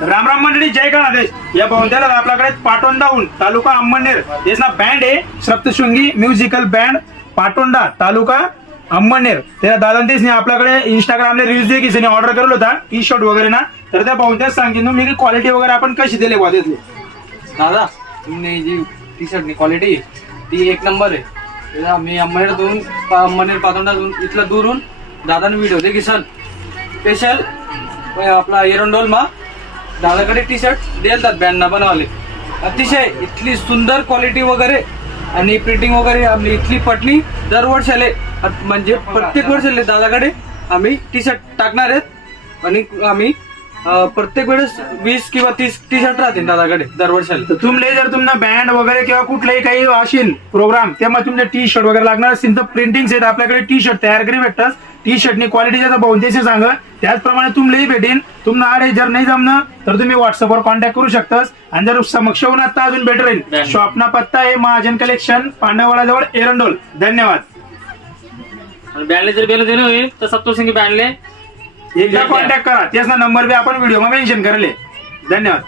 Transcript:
राम राम मंडळी, जय गणाधेश. या बहुद्याला आपल्याकडे पाटोंडाहून तालुका अंमळनेर याचा बँड आहे सप्तशृंगी म्युझिकल बँड पाटोंडा तालुका अंमळनेर. त्या दादांनी आपल्याकडे इंस्टाग्रामला रील्स दे की ऑर्डर करलो होता टी शर्ट वगैरे ना, तर त्या बहुद्याच सांगितलं मी की क्वालिटी वगैरे आपण कशी दिली वादेतली. दादा तुमने जी टी शर्टनी क्वालिटी ती एक नंबर आहे. त्याला मी अंमळनेर पातोंडातून इथला दूरून दादाने व्हिडिओ दे की सर स्पेशल आपला एरंडोल मा दादाकडे टी शर्ट देतात बँडना बनवाले. अतिशय इथली सुंदर क्वालिटी वगैरे आणि प्रिंटिंग वगैरे आपली इथली पटली दरवर्षाले म्हणजे प्रत्येक वर्षाले दादाकडे आम्ही टी शर्ट टाकणार आहेत आणि आम्ही प्रत्येक वेळेस 20 किंवा 30 टी शर्ट राहतील दादाकडे दरवर्षाला. तुम्हाला जर तुम्हाला बँड वगैरे किंवा कुठलाही काही असेल प्रोग्राम त्यामुळे तुमचे टी शर्ट वगैरे लागणार असतील तर प्रिंटिंग सेट आपल्याकडे टी शर्ट तयार करी भेटतात. टी शर्टनी क्वालिटी ज्याचा बहुतेशी सांगा त्याचप्रमाणे तुम्हालाही भेटेन. तुम्हाला आडे जर नाही जमणं तर तुम्ही व्हॉट्सअपवर कॉन्टॅक्ट करू शकतास. आणि जर समक्ष होऊन आता अजून बेटर राहील. शॉपना पत्ता आहे महाजन कलेक्शन पांडववाडाजवळ एरंडोल. धन्यवाद. बँडले जर बेल देणं होईल तर सप्तशृंगी बँडले एकदा कॉन्टॅक्ट करा. त्याचा नंबर बी आपण व्हिडिओ मध्ये मेन्शन करेल. धन्यवाद.